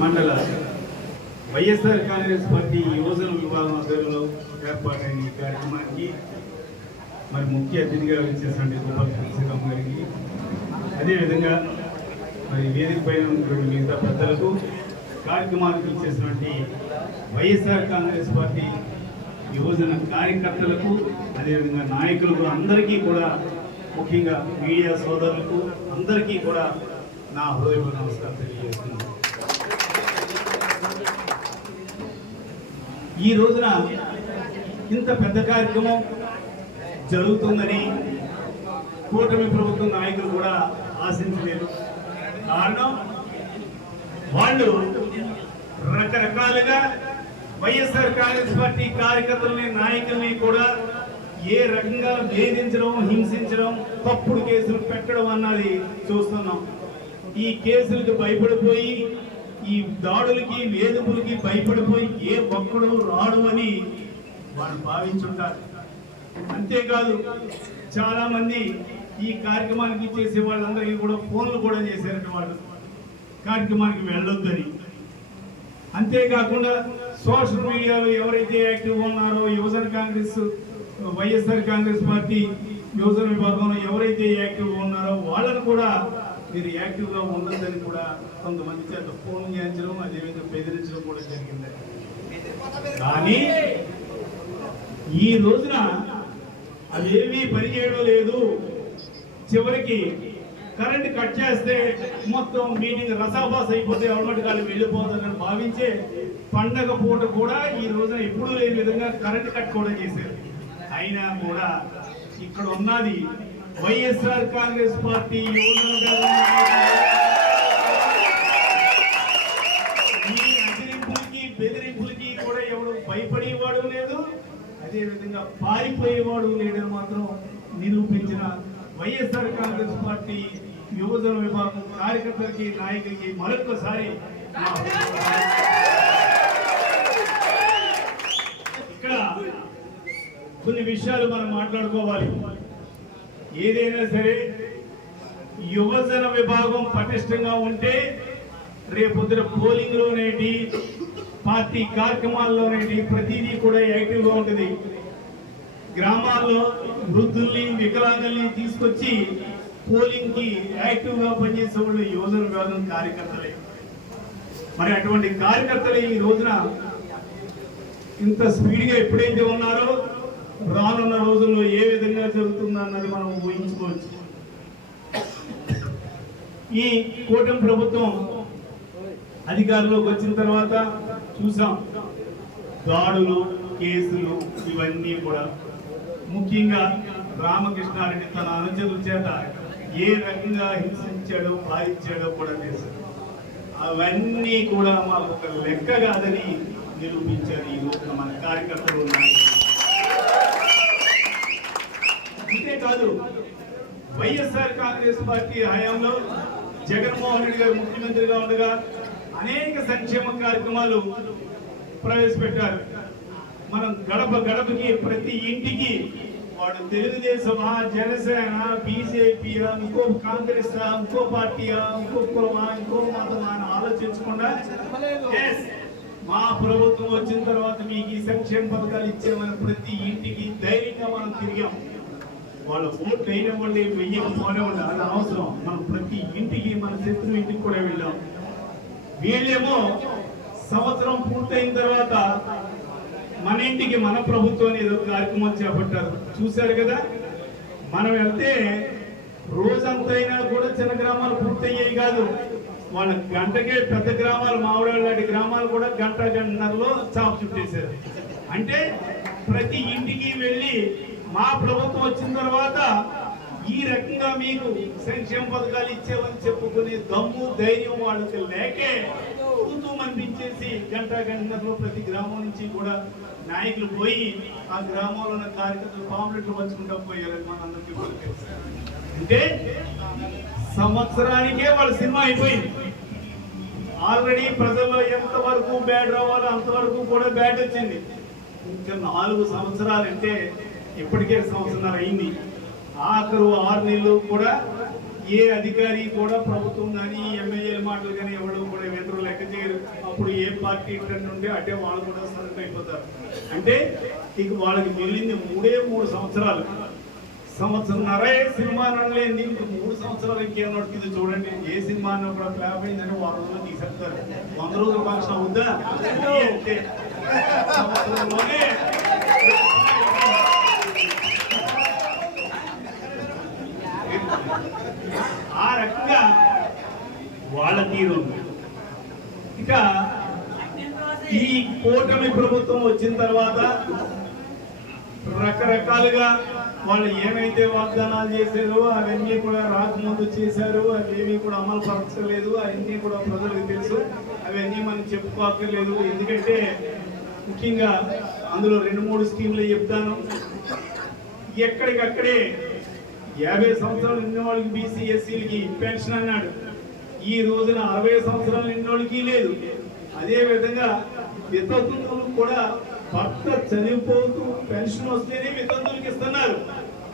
మండల వైఎస్ఆర్ కాంగ్రెస్ పార్టీ యువజన విభాగం ఆధ్వర్యంలో ఏర్పాటైన ఈ కార్యక్రమానికి మరి ముఖ్య అతిథిగా వచ్చేసినటువంటి గోపాల్ తులసిరామ్ గారికి, అదేవిధంగా మరి వేదిక పైన ఉన్నటువంటి మిగతా పెద్దలకు, కార్యక్రమానికి ఇచ్చేసినటువంటి వైఎస్ఆర్ కాంగ్రెస్ పార్టీ యువజన కార్యకర్తలకు, అదేవిధంగా నాయకులకు అందరికీ కూడా, ముఖ్యంగా మీడియా సోదరులకు అందరికీ కూడా నా హృదయపూర్వక నమస్కారం తెలియజేస్తున్నాను. ఈ రోజున ఇంత పెద్ద కార్యక్రమం జరుగుతుందని కూటమి ప్రభుత్వ నాయకులు కూడా ఆశించలేదు. కారణం, వాళ్ళు రకరకాలుగా వైఎస్ఆర్ కాంగ్రెస్ పార్టీ కార్యకర్తలని, నాయకుల్ని కూడా ఏ రకంగా వేధించడం, హింసించడం, తప్పుడు కేసులు పెట్టడం అన్నది చూస్తున్నాం. ఈ కేసులకు భయపడిపోయి, ఈ దాడులకి, వేధింపులకి భయపడిపోయి ఏ ఒక్కడు రాడు అని వాళ్ళు భావించుంటారు. అంతేకాదు, చాలా మంది ఈ కార్యక్రమానికి చేసే వాళ్ళందరికీ కూడా ఫోన్లు కూడా చేశారంటే వాళ్ళు కార్యక్రమానికి వెళ్ళొద్దని. అంతేకాకుండా సోషల్ మీడియాలో ఎవరైతే యాక్టివ్గా ఉన్నారో, యువజన కాంగ్రెస్, వైఎస్ఆర్ కాంగ్రెస్ పార్టీ యువజన విభాగంలో ఎవరైతే యాక్టివ్గా ఉన్నారో వాళ్ళను కూడా మీరు యాక్టివ్గా ఉండొద్దని కూడా కొంతమంది చేత ఫోన్ చేయించడం, అదేవిధంగా బెదిరించడం కూడా జరిగింది. కానీ ఈ రోజున అదేమీ పనిచేయడం లేదు. చివరికి కరెంట్ కట్ చేస్తే మొత్తం మీటింగ్ రసాభాస్ అయిపోతే ఎవరి కాళ్ళు వెళ్ళిపోతుందని భావించే పండగ పూట కూడా ఈ రోజున ఎప్పుడూ లేని విధంగా కరెంట్ కట్ కూడా చేశారు. అయినా కూడా ఇక్కడ ఉన్నది వైఎస్ఆర్ కాంగ్రెస్ పార్టీ ఈ అదిరింపులకి, బెదిరింపులకి కూడా ఎవరు భయపడేవాడు లేదు, అదేవిధంగా పారిపోయేవాడు లేడని మాత్రం నిరూపించిన వైఎస్ఆర్ కాంగ్రెస్ పార్టీ యువజన విభాగం కార్యకర్తలకి, నాయకులకి మరొకసారి ఇక్కడ కొన్ని విషయాలు మనం మాట్లాడుకోవాలి. ఏదైనా సరే యువజన విభాగం పటిష్టంగా ఉంటే రేపొద్దున పోలింగ్ లోనేటి, పార్టీ కార్యక్రమాల్లోనేటి ప్రతిదీ కూడా యాక్టివ్గా ఉంటుంది. గ్రామాల్లో వృద్ధుల్ని, వికలాంగుల్ని తీసుకొచ్చి పోలింగ్ కి యాక్టివ్గా పనిచేసే వాళ్ళు యువజన విభాగం కార్యకర్తలే. మరి అటువంటి కార్యకర్తలు ఈ రోజున ఇంత స్పీడ్గా ఎప్పుడైతే ఉన్నారో రానున్న రోజుల్లో ఏ విధంగా జరుగుతుందన్నది మనం ఊహించుకోవచ్చు. ఈ కూటమి ప్రభుత్వం అధికారంలోకి వచ్చిన తర్వాత చూసాం దాడులు, కేసులు ఇవన్నీ కూడా. ముఖ్యంగా రామకృష్ణారెడ్డి తన అనుచరుల చేత ఏ రకంగా హింసించాడో, పాలించాడో కూడా తెలుసు. అవన్నీ కూడా మాకు ఒక లెక్క కాదని నిరూపించారు ఈ రోజున మన కార్యకర్తలు ఉన్నాయి. అంతేకాదు, వైఎస్ఆర్ కాంగ్రెస్ పార్టీ హయాంలో జగన్మోహన్ రెడ్డి గారు ముఖ్యమంత్రిగా ఉండగా అనేక సంక్షేమ కార్యక్రమాలు ప్రవేశపెట్టారు. మనం గడప గడపకి, ప్రతి ఇంటికి వాడు తెలుగుదేశమా, జనసేన, బీజేపీయా, ఇంకో కాంగ్రెస్, ఇంకో పార్టీయా, ఇంకో కులమా, ఇంకో మతమా అని ఆలోచించకుండా మా ప్రభుత్వం వచ్చిన తర్వాత మీకు ఈ సంక్షేమ పథకాలు ఇచ్చామని ప్రతి ఇంటికి ధైర్యంగా మనం తిరిగాం. వాళ్ళ ఓట్లు అయినవ్వండి, వెయ్యకపోనివ్వండి, అది అవసరం. మనం ప్రతి ఇంటికి, మన శత్రువు ఇంటికి కూడా వెళ్ళాం. వీళ్ళేమో సంవత్సరం పూర్తయిన తర్వాత మన ఇంటికి మన ప్రభుత్వం ఏదో కార్యక్రమం చేపట్టారు. చూశారు కదా, మనం వెళ్తే రోజంతైనా కూడా చిన్న గ్రామాలు పూర్తయ్యేవి కాదు. వాళ్ళ గంటకే పెద్ద గ్రామాలు, మామిడి లాంటి గ్రామాలు కూడా గంటన్నరలో చాపు చుట్టేశారు. అంటే ప్రతి ఇంటికి వెళ్ళి మా ప్రభుత్వం వచ్చిన తర్వాత ఈ రకంగా మీకు సంక్షేమ పథకాలు ఇచ్చేవని చెప్పుకునే దమ్ము, ధైర్యం వాళ్ళకి లేకే అనిపించేసి గంటన్నరలో ప్రతి గ్రామం నుంచి కూడా నాయకులు పోయి ఆ గ్రామంలో ఉన్న కార్యకర్తలు పాంప్లెట్లు పంచుకుంటూ పోయారు. మనందరికీ అంటే సంవత్సరానికే వాళ్ళ సినిమా అయిపోయింది. ఆల్రెడీ ప్రజల్లో ఎంతవరకు బ్యాడ్ రావాలో అంతవరకు కూడా బ్యాడ్ వచ్చింది. ఇంకా 4 సంవత్సరాలంటే ఇప్పటికే సంవత్సరం అయింది. ఆఖరు 6 నెలలు కూడా ఏ అధికారి కూడా ప్రభుత్వం కానీ ఎమ్మెల్యేల మాటలు కానీ ఎవరు కూడా వెంటనే లెక్క చేయరు. అప్పుడు ఏ పార్టీ ట్రెండ్ ఉంటే అటే వాళ్ళు కూడా సరెండర్ అయిపోతారు. అంటే ఇక వాళ్ళకి మిగిలింది 3 సంవత్సరాలు. సంవత్సరంన్నర సినిమా నడలేంది, 3 సంవత్సరాలు ఇంకేం నడుస్తుంది చూడండి. ఏ సినిమా అన్నా కూడా ఫ్లాప్ అయిందని 100 రోజులు తీసేస్తారు. 100 రోజుల ఫంక్షన్ అవుద్దా అంటే సంవత్సరంలోనే ఆ రకంగా వాళ్ళ తీరు. ఇక ఈ కూటమి ప్రభుత్వం వచ్చిన తర్వాత రకరకాలుగా వాళ్ళు ఏమైతే వాగ్దానాలు చేశారో అవన్నీ కూడా రాకముందు చేశారు, అవేమీ కూడా అమలు పరచలేదు. అవన్నీ కూడా ప్రజలకు తెలుసు, అవన్నీ మనం చెప్పుకోక్కర్లేదు. ఎందుకంటే ముఖ్యంగా అందులో 2-3 స్కీములు చెప్తాను. ఎక్కడికక్కడే 50 సంవత్సరాలు నిన్న వాళ్ళకి బీసీ ఎస్సీలకి పెన్షన్ అన్నాడు. ఈ రోజున 60 సంవత్సరాలు నిన్న వాళ్ళకి లేదు. అదే విధంగా వితంతువులు కూడా భర్త చనిపోతూ పెన్షన్ వస్తేనే వితంతువులకి ఇస్తున్నారు.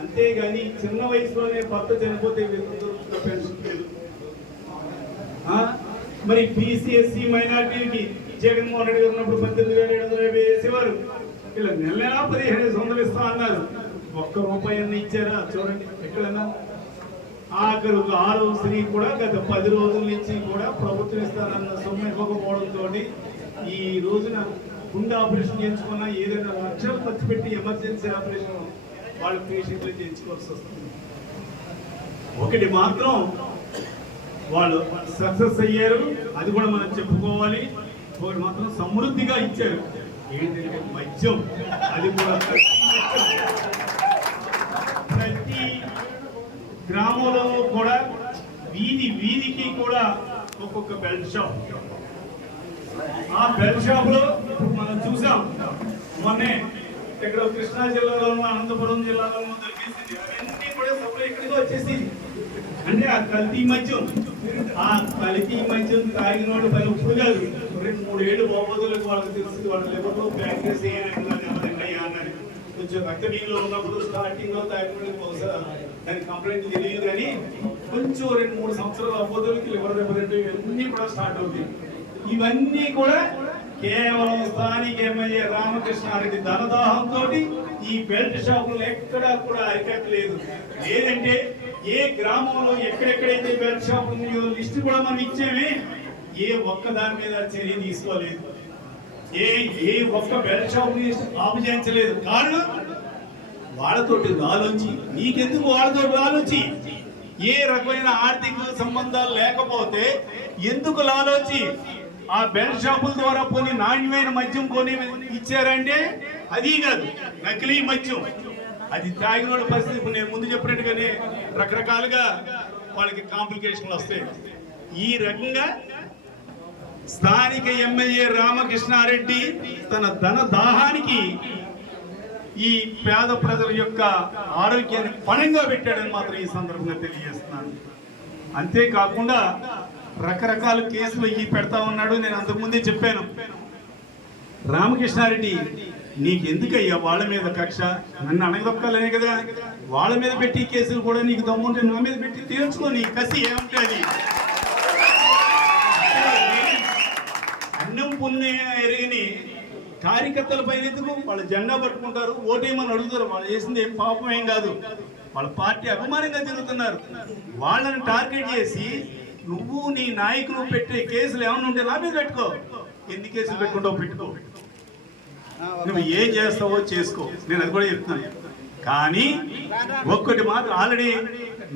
అంతేగాని చిన్న వయసులోనే భర్త చనిపోతే వితంతువులకు పెన్షన్ లేదు. మరి బీసీ ఎస్సీ మైనార్టీలకి జగన్మోహన్ రెడ్డి గారు ఉన్నప్పుడు 18,750 వేసేవారు. ఇలా నెల 1,500 ఇస్తా అన్నారు. ₹1 అన్న ఇచ్చారా చూడండి ఎక్కడన్నా. ఆఖరు ఆరోగ్యశ్రీ కూడా గత 10 రోజుల నుంచి కూడా ప్రభుత్వం ఇస్తారన్న సొమ్ము ఇవ్వకపోవడంతో ఈ రోజున గుండె ఆపరేషన్ చేయించుకున్న ఏదైనా లక్షలు ఖర్చు పెట్టి ఎమర్జెన్సీ ఆపరేషన్ వాళ్ళు పేషెంట్లు చేయించుకోవాల్సి వస్తుంది. ఒకటి మాత్రం వాళ్ళు సక్సెస్ అయ్యారు, అది కూడా మనం చెప్పుకోవాలి. ఒకటి మాత్రం సమృద్ధిగా ఇచ్చారు, ఏంటంటే మద్యం. అది కూడా ప్రతి గ్రామంలో కూడా వీధికి కూడా ఒక్కొక్క బెల్ట్ షాప్. ఆ బెల్ట్ షాప్ లో మనం చూసాం మొన్నే ఇక్కడ కృష్ణా జిల్లాలోనూ అనంతపురం జిల్లాలోనూ దొరికేసింది. అవన్నీ కూడా సప్లై ఇక్కడికి వచ్చేసి. అంటే ఆ కల్తీ మద్యం, ఆ కల్తీ మద్యం తాగినోడు పని ఉప్పు కాదు. 2-3 ఏళ్ళు బాబోదులకు వాళ్ళకి తెలుస్తుంది. వాళ్ళ లెవెల్లో బ్యాక్టీరియస్ ఏ రకంగా దెబ్బతింటాయా అన్నది. కొంచెం రక్తబీలో ఉన్నప్పుడు స్టార్టింగ్ లో తాగినోడు బహుశా దానికి కంప్లైంట్ తెలియదు. కానీ కొంచెం 2-3 సంవత్సరాలు అబ్బోదులకి లివర్ దెబ్బతింటే ఇవన్నీ కూడా స్టార్ట్ అవుతాయి. ఇవన్నీ కూడా కేవలం స్థానిక ఎమ్మెల్యే రామకృష్ణారెడ్డి ధనదాహంతో ఈ బెల్ట్ షాపులు ఎక్కడా కూడా అరికట్టలేదు. లేదంటే ఏ గ్రామంలో ఎక్కడెక్కడైతే బెల్ట్ షాపులు ఉన్నాయో లిస్టు కూడా మనం ఇచ్చేమే, ఏ ఒక్క దాని మీద చర్య తీసుకోలేదు. ఏ ఒక్క బెల్ట్ షాప్ ఆపు చేయించలేదు. కారణం వాళ్ళతోటి ఆలోచి. నీకెందుకు వాళ్ళతోటి ఆలోచి? ఏ రకమైన ఆర్థిక సంబంధాలు లేకపోతే ఎందుకు లాలోచి? ఆ బెల్ట్ షాపుల ద్వారా కొని నాణ్యమైన మద్యం కొని ఇచ్చారంటే అది కాదు, నకిలీ మద్యం. అది తాగిన పరిస్థితి ఇప్పుడు నేను ముందు చెప్పినట్టుగానే రకరకాలుగా వాళ్ళకి కాంప్లికేషన్లు వస్తాయి. ఈ రకంగా స్థానిక ఎమ్మెల్యే రామకృష్ణారెడ్డి తన ధన దాహానికి ఈ పేద ప్రజల యొక్క ఆరోగ్యాన్ని పణంగా పెట్టాడని మాత్రం ఈ సందర్భంగా తెలియజేస్తున్నాను. అంతేకాకుండా రకరకాల కేసులు ఈ పెడతా ఉన్నాడు. నేను అంతకుముందే చెప్పాను, రామకృష్ణారెడ్డి నీకెందుకయ్యా వాళ్ళ మీద కక్ష? నన్ను అణగదొక్కాలనే కదా వాళ్ళ మీద పెట్టి కేసులు కూడా నీకు దమ్ముంటే నా మీద పెట్టి తీర్చుకో. నీ కసి ఏమంటే అది అన్నం పుణ్య ఎరిగిని కార్యకర్తల పైన ఎందుకు? వాళ్ళు జెండా పట్టుకుంటారు, ఓటేమని అడుగుతారు. వాళ్ళు చేసింది ఏం పాపం ఏం కాదు. వాళ్ళ పార్టీ అభిమానంగా తిరుగుతున్నారు. వాళ్ళని టార్గెట్ చేసి నువ్వు నీ నాయకులు పెట్టే కేసులు ఏమైనా ఉంటే నా మీద పెట్టుకో. ఎన్ని కేసులు పెట్టుకుంటావు పెట్టుకో, నువ్వు ఏం చేస్తావో చేసుకో. నేను అది కూడా చెప్తున్నాను. కానీ ఒక్కటి మాత్రం ఆల్రెడీ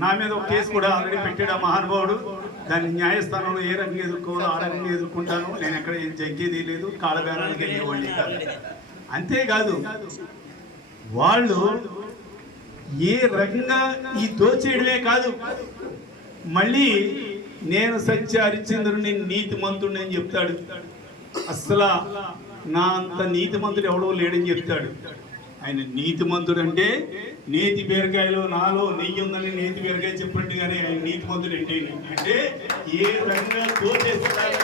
నా మీద ఒక కేసు కూడా ఆల్రెడీ పెట్టాడు ఆ మహానుభావుడు. దాన్ని న్యాయస్థానంలో ఏ రకంగా ఎదుర్కోవాలో ఆ రకంగా ఎదుర్కొంటాను. నేను ఎక్కడ ఏం జగ్గేది లేదు, కాళ్ళబేరానికి వెళ్ళేవాడిని కాదు. అంతేకాదు వాళ్ళు ఏ రకంగా ఈ దోచేయడమే కాదు, మళ్ళీ నేను సత్య హరిశ్చంద్రుని నీతిమంతుడిని అని చెప్తాడు. అస్సలు నా అంత నీతిమంతుడు ఎవడో లేడని చెప్తాడు. ఆయన నీతిమంతుడు అంటే నేతి బీరకాయలో నాలో నెయ్యి ఉందని నేతి బీరకాయ చెప్పినట్టుగానే ఆయన నీతిమంతుడు అంటే ఏ రకంగా దోచేస్తాడు.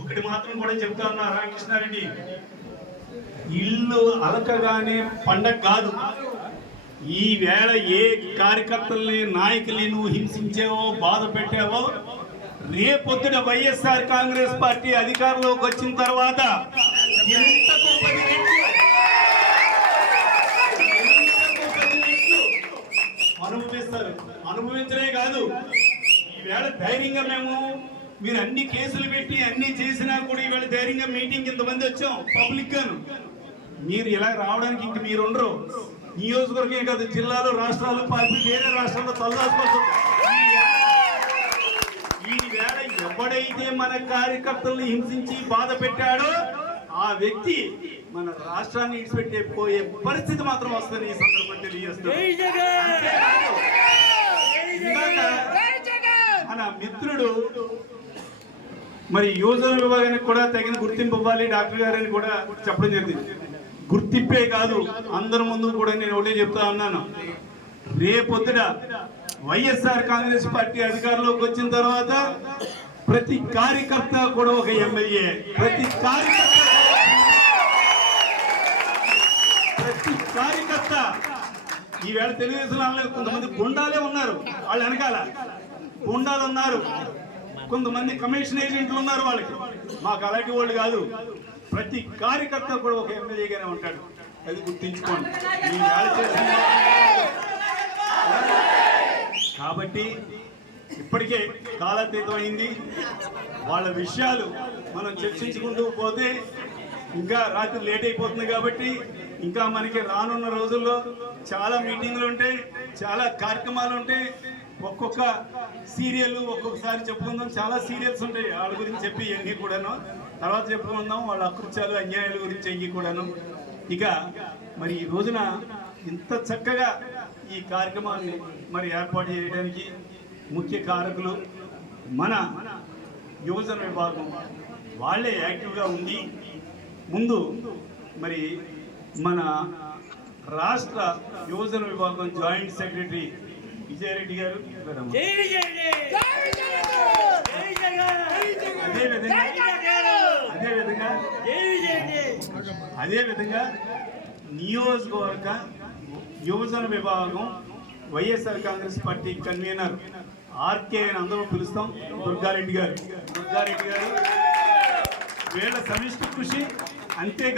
ఒకటి మాత్రం కూడా చెప్తా ఉన్నా రామకృష్ణారెడ్డి, ఇల్లు అలకగానే పండగ కాదు. ఈ వేళ ఏ కార్యకర్తల్ని నాయకుల్ని నువ్వు హింసించావో బాధ పెట్టావో రేపొద్దున వైఎస్ఆర్ కాంగ్రెస్ పార్టీ అధికారంలోకి వచ్చిన తర్వాత ఇంతకు 10 రెట్లు అనుభవిస్తారు. అనుభవించడే కాదు, ఈవేళ ధైర్యంగా మీరు అన్ని కేసులు పెట్టి అన్ని చేసినా కూడా ఈవేళ ధైర్యంగా మీటింగ్ ఇంతమంది వచ్చాం పబ్లిక్ గాను. మీరు ఇలా రావడానికి ఇంక మీరు ఉండరు. నియోజకవర్గమే కాదు, జిల్లాలు, రాష్ట్రాలు, పార్టీ వేరే రాష్ట్రాల్లో తలదాచుకోవచ్చు. ఈ వేళ ఎవడైతే మన కార్యకర్తల్ని హింసించి బాధ పెట్టాడో ఆ వ్యక్తి మన రాష్ట్రాన్ని ఇడిచిపెట్టే పోయే పరిస్థితి మాత్రం వస్తుంది. ఈ సందర్భంగా తెలియజేస్తున్నాను. మన మిత్రుడు మరి యువజన విభాగానికి కూడా తగిన గుర్తింపు ఇవ్వాలి డాక్టర్ గారని కూడా చెప్పడం జరిగింది. గుర్తింపే కాదు, అందరి ముందు కూడా నేను ఒకటే చెప్తా ఉన్నాను, రేపొద్దున వైఎస్ఆర్ కాంగ్రెస్ పార్టీ అధికారంలోకి వచ్చిన తర్వాత ప్రతి కార్యకర్త కూడా ఒక ఎమ్మెల్యే, ప్రతి కార్యకర్త ఈవేళ తెలుగుదేశంలో కొంతమంది గుండాలే ఉన్నారు, వాళ్ళు వెనకాల గుండాలు ఉన్నారు, కొంతమంది కమిషన్ ఏజెంట్లు ఉన్నారు. వాళ్ళకి మాకు అలాంటి వాళ్ళు కాదు. ప్రతి కార్యకర్త కూడా ఒక ఎమ్మెల్యేగానే ఉంటాడు, అది గుర్తించుకోండి. కాబట్టి ఇప్పటికే కాలాతీతం అయింది. వాళ్ళ విషయాలు మనం చర్చించుకుంటూ పోతే ఇంకా రాత్రి లేట్ అయిపోతుంది. కాబట్టి ఇంకా మనకి రానున్న రోజుల్లో చాలా మీటింగ్లు ఉంటాయి, చాలా కార్యక్రమాలు ఉంటాయి. ఒక్కొక్క సీరియల్ ఒక్కొక్కసారి చెప్పుకుందాం. చాలా సీరియల్స్ ఉంటాయి, వాళ్ళ గురించి చెప్పి ఇవన్నీ కూడాను తర్వాత చెప్పుకుందాం. వాళ్ళ అకృత్యాలు, అన్యాయాల గురించి అయ్యి కూడాను. ఇక మరి ఈ రోజున ఇంత చక్కగా ఈ కార్యక్రమాన్ని మరి ఏర్పాటు చేయడానికి ముఖ్య కారకులు మన యువజన విభాగం. వాళ్ళే యాక్టివ్గా ఉంది. ముందు మరి మన రాష్ట్ర యువజన విభాగం జాయింట్ సెక్రటరీ విజయారెడ్డి గారు, అదేవిధంగా నియోజకవర్గ యువజన విభాగం వైఎస్ఆర్ కాంగ్రెస్ పార్టీ కన్వీనర్ ఆర్కే అని అందరూ పిలుస్తాం, దుర్గారెడ్డి గారు వీళ్ళ సమిష్టి కృషి అంతే.